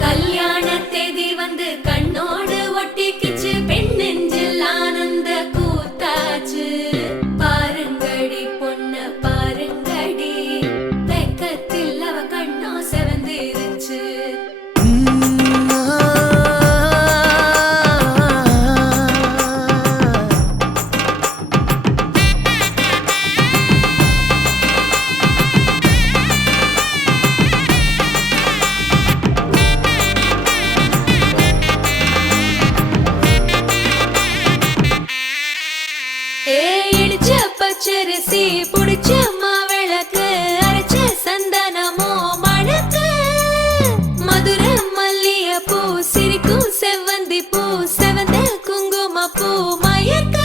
கல்யாண தேதி வந்து கண்ணோடு ஒட்டிக்கிச்சு, பெண் நெஞ்சில் ஆனந்த கூத்தாச்சு. பாருங்கடி பொண்ண பாருங்கடி, வெக்கத்தில் அவ கண்ணோ செவந்திருச்சு. இடிச்ச பச்சரிசி புடிச்ச மாவிளக்கு, அரைச்ச சந்தனமோ மணக்கு. மதுர மல்லிய பூ சிரிக்கும் செவ்வந்தி பூ, செவந்த குங்கும பூ மயக்க.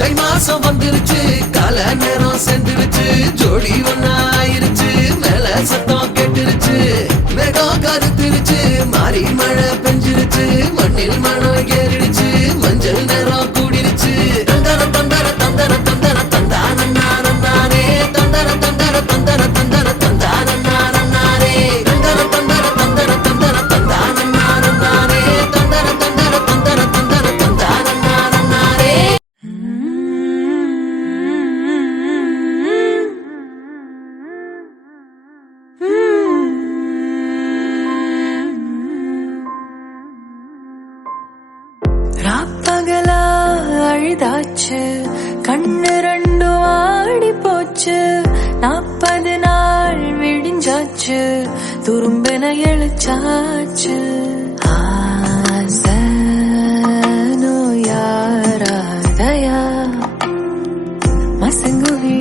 தை மாசம் வந்துருச்சு, கால நேரம் சென்றுருச்சு, ஜோடி ஒன்னா ஆயிருச்சு, மேல சத்தம் கேட்டுருச்சு. மேகம் கருத்துருச்சு, மாறி மழை பெஞ்சிருச்சு, மண்ணில் மனம் ஏறிடுச்சு, மஞ்சள் நேரம் கூடிருச்சு. தந்தர தந்தர தந்தர தந்தர தந்தானே, தந்தர தந்தர தந்தர தந்தர தந்தானே, தந்தர தந்தர தந்தர தந்தர தந்தானே, தந்தர தந்தர தந்தர தந்தர தந்தானே. ராப்பகலா அழுதாச்சு, கண்ணு ரெண்டும் ஆடி போச்சு. 40 நாள் விடிஞ்சாச்சு, துரும்பின எழுச்சாச்சு. ஆசனோ யாராதயா, மசங்குவி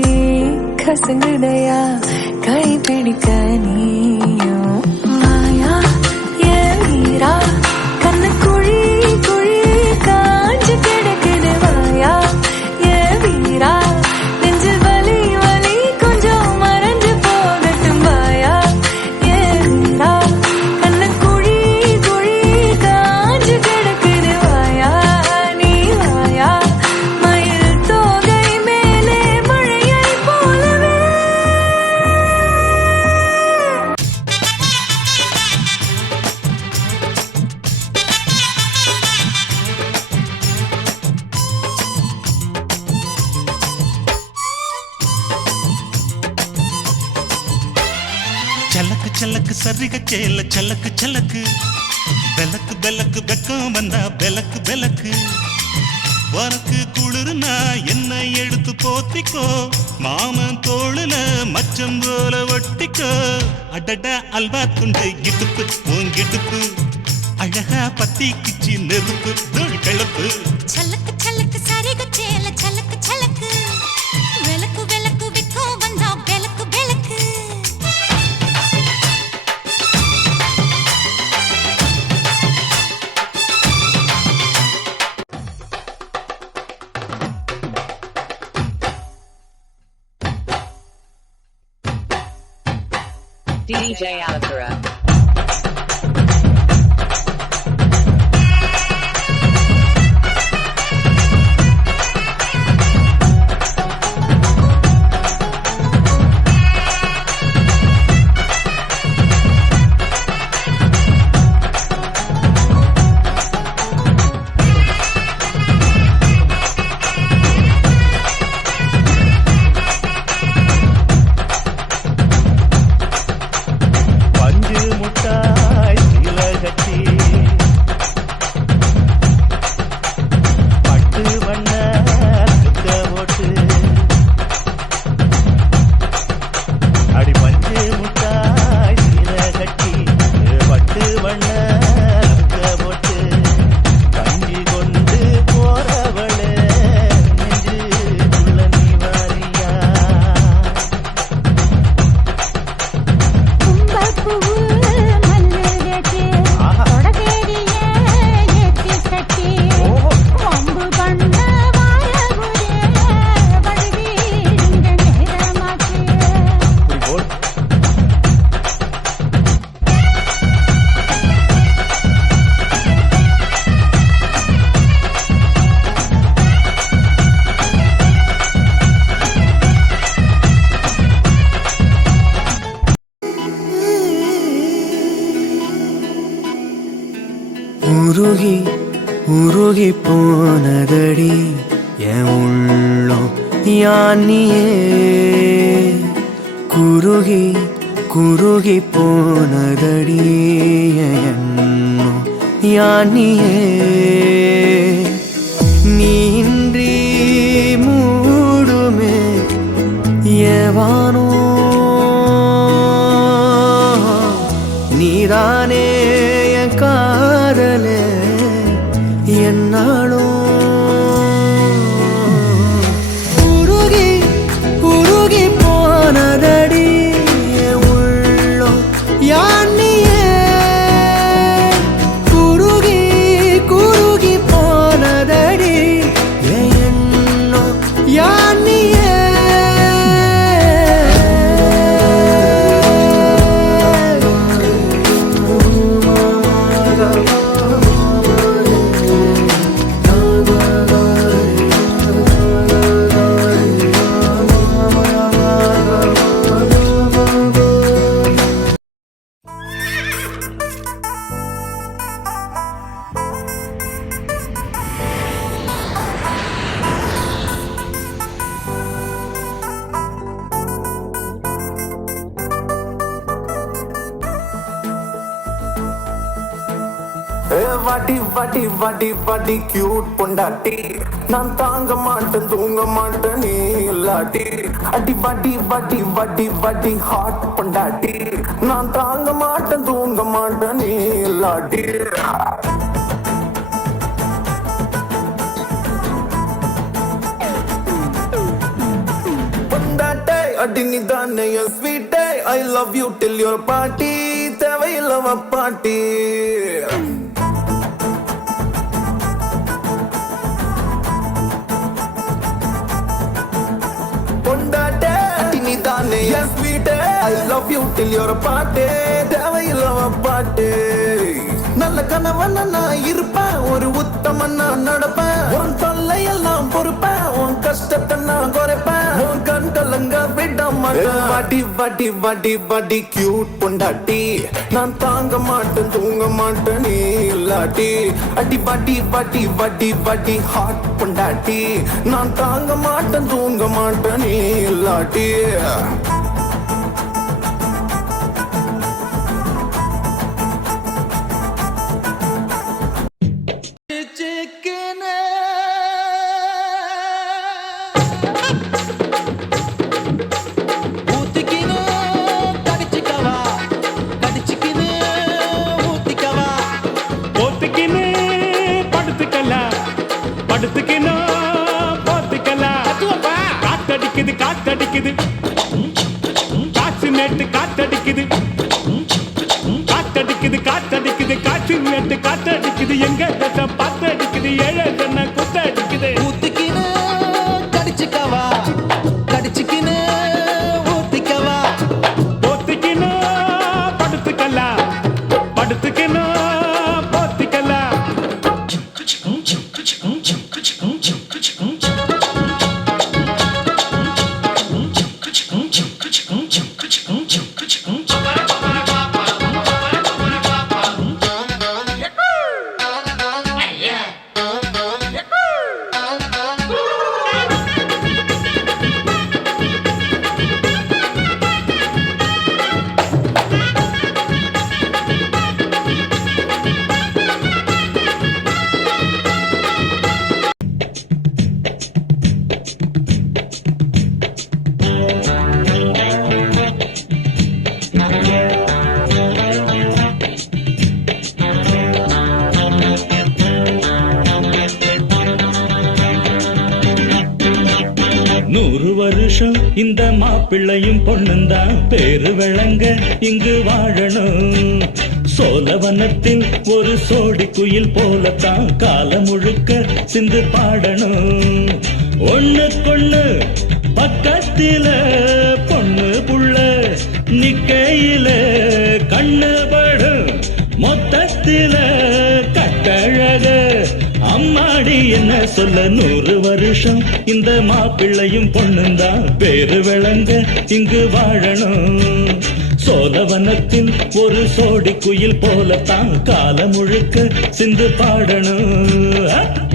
கசங்குதையா, கை பிடிக்க நீயும் மாயா ஏரா. கண்ணு குழி குழி காஞ்சு கிடக்குது வாயா ஏ வீரா. நெஞ்சில் வலி வலி கொஞ்சம் மறைஞ்சு போகட்டும் வாயா ஏ வீரா. கண்ணு குழி குழி காஞ்சு கிடக்குது வாயா நீ வாயா. மயில் தோகை மேலே மழையை போலவே. சலக்கு சலக்கு சரிக சேல சலக்கு சலக்கு, பெலக்கு பெலக்கு வெக்கம் வந்தா பெலக்கு பெலக்கு. உனக்கு குளிர்னா என்னை எடுத்து போத்திக்கோ, மாமன் தோளுல மச்சம் போல ஒட்டிக்கோ. அடட அல்வா துண்டு இடுப்பு உங்கிடுப்பு, அழகா பத்தி கிச்சி நெருப்பு தூள் கிளப்பு. சலக்கு சலக்கு சரிக சேல சலக்கு சலக்கு, விளக்கு விளக்கு விக்கோ வந்தா விளக்கு விளக்கு. DJ Alakara. பஞ்சு உருகி உருகி போனதடி என் உள்ளம் யானியே குருகி குருகி போனதடி என் எண்ணம் யானியே நீன்றி மூடுமே ஏவானோ நீதானே என் காதலே என்னாலும் உருகி உருகி போனதடி என் உள்ளம் யானியே குருகி குருகி போனதடி என் எண்ணம் யானியே வாட்டி வாட்டி வாட்டி வாட்டி கியூட் பொண்டாட்டி நான் தாங்க மாட்டேன் தூங்க மாட்டேன் நீ இல்லாட்டி அடி வாட்டி வாட்டி வாட்டி வாட்டி ஹாட் பொண்டாட்டி நான் தாங்க மாட்டேன் தூங்க மாட்டேன் நீ இல்லாட்டி பொண்டாட்டே அடி நீ தானே என் ஸ்வீட்டே I love you till your party தேவையில்லவ பாட்டி Yes, sweet, I love you till you're a party. தேவையில்லவ பாட்டு நல்ல கணவன் நான் இருப்பேன் ஒரு உத்தமன் நான் நடப்பேன் உன் தொல்லையெல்லாம் பொறுப்பேன் உன் கஷ்டத்தை நான் குறைப்பேன் உன் கண் கலங்க விட மாட்டேன் வாட்டி வாட்டி வாட்டி வாட்டி கியூட் பொண்டாட்டி நான் தாங்க மாட்டேன் தூங்க மாட்டேன் நீ இல்லாட்டி அடி வாட்டி வாட்டி வாட்டி வாட்டி ஹாட் பொண்டாட்டி நான் தாங்க மாட்டேன் தூங்க மாட்டேன் நீ இல்லாட்டி காத்தடிக்குது காற்று நேட்டு காத்தடிக்குது காத்தடிக்குது காத்தடிக்குது காற்று நேட்டு காத்தடிக்குது எங்க தேசம் பாத்தடிக்குது ஏழை சொன்ன குத்தடிக்குது ஊத்திக்கினு கடிச்சுக்கவா கடிச்சுக்கினு ஊத்திக்கவா போத்திக்கினு படுத்துக்கலாம் படுத்துக்கினு போத்திக்கலாம் வருஷம் இந்த மாப்பிள்ளையும் பொண்ணுந்தான் பேரு விளங்க இங்கு வாழணும். சோழவனத்தில் ஒரு சோடி குயில் போலத்தான் காலம் முழுக்க சிந்து பாடணும். ஒண்ணுக்கொண்ணு பக்கத்தில பொண்ணு புள்ள நிக்கையில கண்ணு படும் மொத்தத்தில கட்டழக அம்மாடி என்ன சொல்ல 100 வருஷம் இந்த மாப்பிள்ளையும் பொண்ணுந்தான் பேரு விளங்க இங்கு வாழணும். சோழவனத்தில் ஒரு சோடி குயில் போலத்தான் காலம் முழுக்க சிந்து பாடணும்